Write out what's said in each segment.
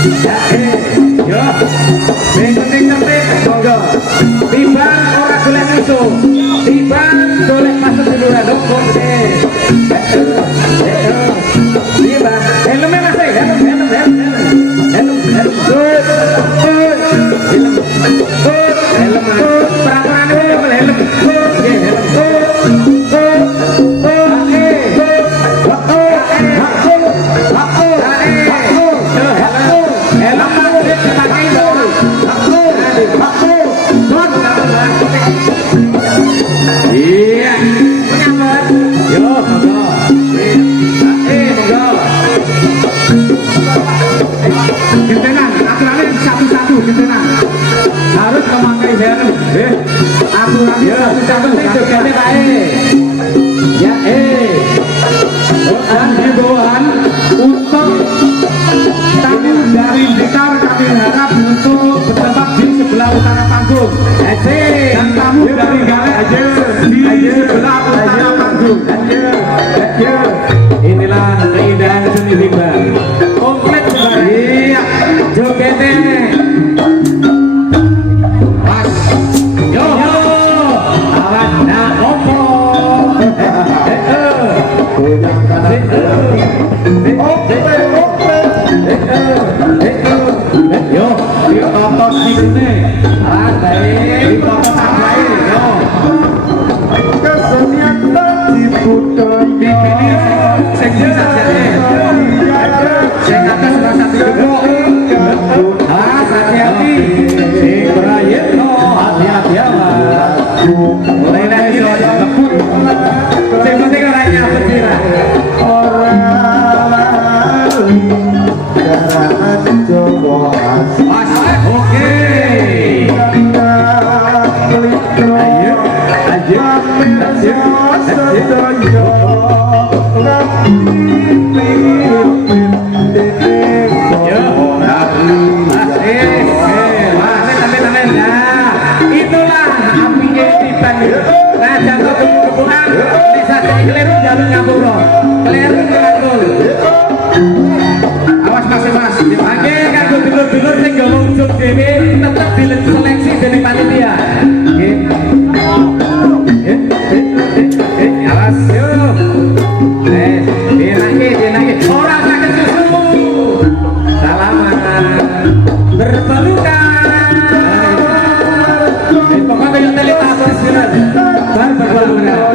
Ya, yo. Sing penting tertib, monggo. Timbang ora golek musuh. Timbang golek masuk duluan kok. Timbang helmnya Mas, helm. Peraturan itu helm. Oke, iya, punya buat, yo, monggo, monggo, gentenan, aturannya satu-satu gentenan, harus memakai helm, aturannya satu-satu, jogetnya baik, ya, dan himbauan untuk tamu dari Blitar kami harap untuk bertempat di sebelah utara panggung. Dan tamu dari Galek di sebelah utara panggung. Inilah keindahan seni rimba. Komplit sebenarnya. Iya, jogetnya. Mas, yo, awas nak opo. Yo, ditonton sini. Baik, ditonton sampai. Yo. Kesenian di budaya. Sing sajane. Sing atas satu gebok. Hati-hati. Sing berayat no, hati-hati awas. Mulai lagi lo ngebut. Sing penting orangnya berkira. Oke. Itulah apinya tiban. Nah, jatuh kebukuan bisa keliru jalur ngapura. Keliru ngapura. Awas mas. Oke, kanggo dulur-dulur sing gawe ujug dhewe tetep diseleksi dening panitia. Awas yo. Dinaki. Ora sakit susu. Salaman. Berpelukan. Pokoknya yang teletabas benar. Berpelukan.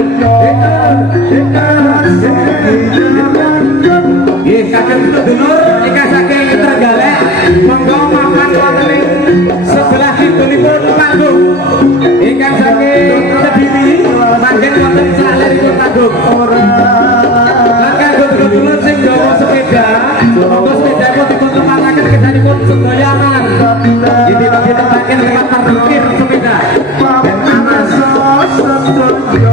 Kakek dulur ikan saking Trenggalek monggo makan wonten sebelah kidulipun panggung. Ikan saking Kediri manggen wonten saliripun panggung. Lan kanggo dulur sing nggawa sepeda, monggo sepedapun dipun tempataken kedanipun sedaya aman. Ditempaken lewat parkir sepeda. Dan aman.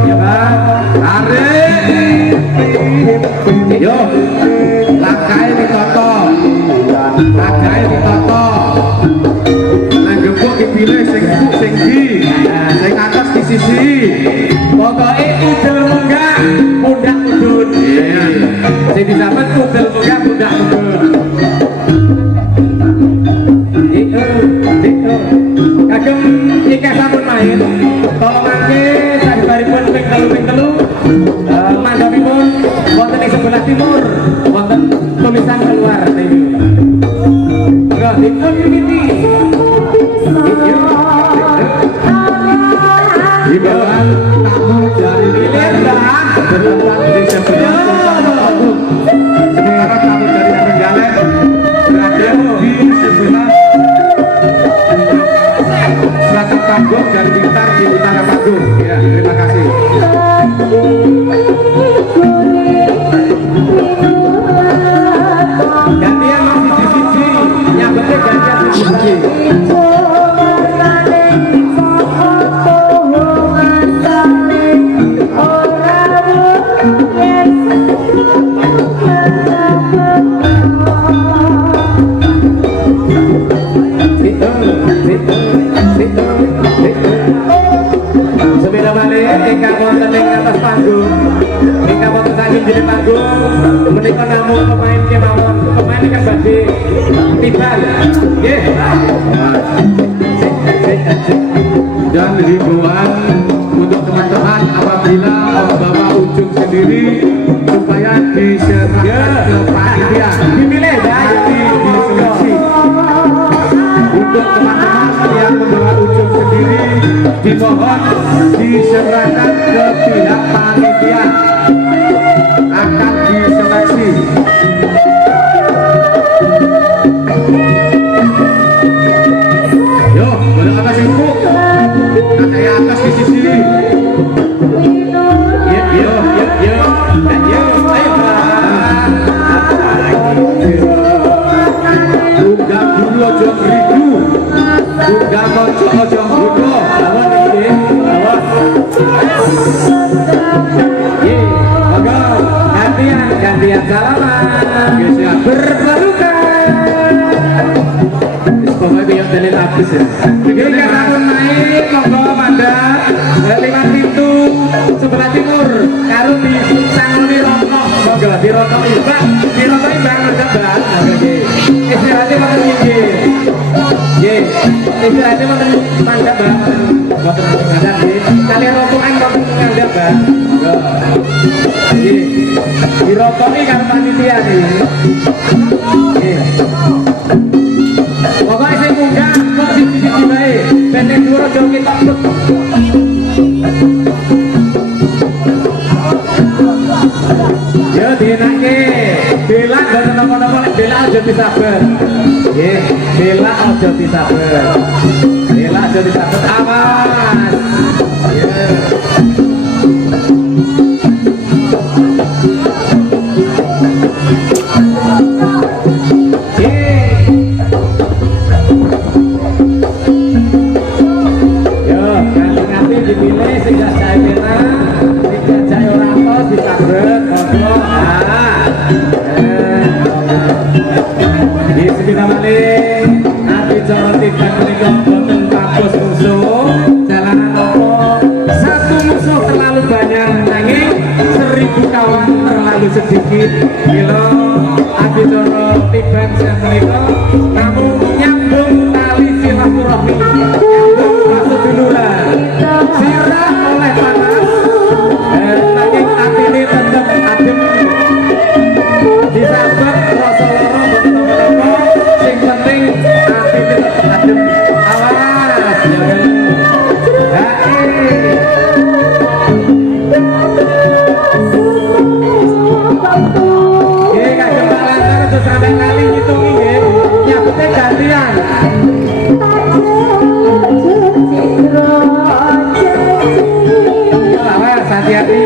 Ya, Pak. Arek. Yo. Langkai ditoto, nah gembok dipilih sing sing atas di sisi. Pokoknya udel munggah, pundak mudun. Sing disampet udel munggah, pundak mudun. Kagem iki sampun main, tolong mangke sabaripun ping telu. Mandapipun wonten ing sebelah timur wonten tulisan keluar niku. Enggak di community. Di bawah tamu dari Blitar bertempat di sebelah utara panggung. Sementara tamu dari Trenggalek berada di sebelah selatan panggung dan Blitar di utara panggung. Ya, terima kasih. Gantian masih di siji, nyambetnya gantian di siji. ingkang wonten ing atas panggung, ingkang wonten saking jero panggung, menika namung pemain kemawon, pemain ingkang badhe tiba gantian. Nggih. Dan himbauan untuk teman-teman apabila membawa ujung sendiri supaya diserahkan ke panitia Dipilih ya. diseleksi. Untuk teman-teman yang membawa ujung sendiri dimohon diserahkan ke pihak panitia akan diseleksi. Yo, boleh atas ibu, katanya atas di sisi. Yo. Ayo. Tunggang dulu ojo ribu, tunggang ojo bodoh. Lawan iki. Lawan. Ye, monggo gantian salaman. Siap. Berpelukan. Pokoknya biar telit habis ya. Jadi sampun naik, monggo mandat lewat pintu sebelah timur. Karo di Sangoni Rokok, monggo di Rokok Ibang, mandat bang. Oke. Istirahatnya makan gigi. Ye, istirahatnya makan mandat bang. Makan mandat ye. Kali rokokan makan mandat bang. Monggo. Ye, di Rokok ini karo panitia nih. Ye. Pokoknya saya munggah, kok sisi-sisi baik. Benteng dua jauh kita tuh. Yo dienake, bela gak nopo-nopo, bela aja disabar. Bela aja disabar. Bela aja disabar, awas. Dipilih sehingga saya merah, sehingga saya orang tos bisa monggo. Di sekitar maling, nanti jalan tiga menikah boten kampus musuh, jalanan opo. Satu musuh terlalu banyak, nanging 1000 kawan terlalu sedikit. Bila Abidoro tiba saya menikah, kamu nyambung tali silaturahmi, nyambung masuk duluan. Sirah oleh panas, nanging hati ini tetap adem. Disabar rasa loro bener-bener, sing penting hati ini tetap adem. Awas, jangan. Oke, kakek Pak Lantar itu sampai kali ngitungi nggih. Nyabutnya gantian. Awas, hati-hati.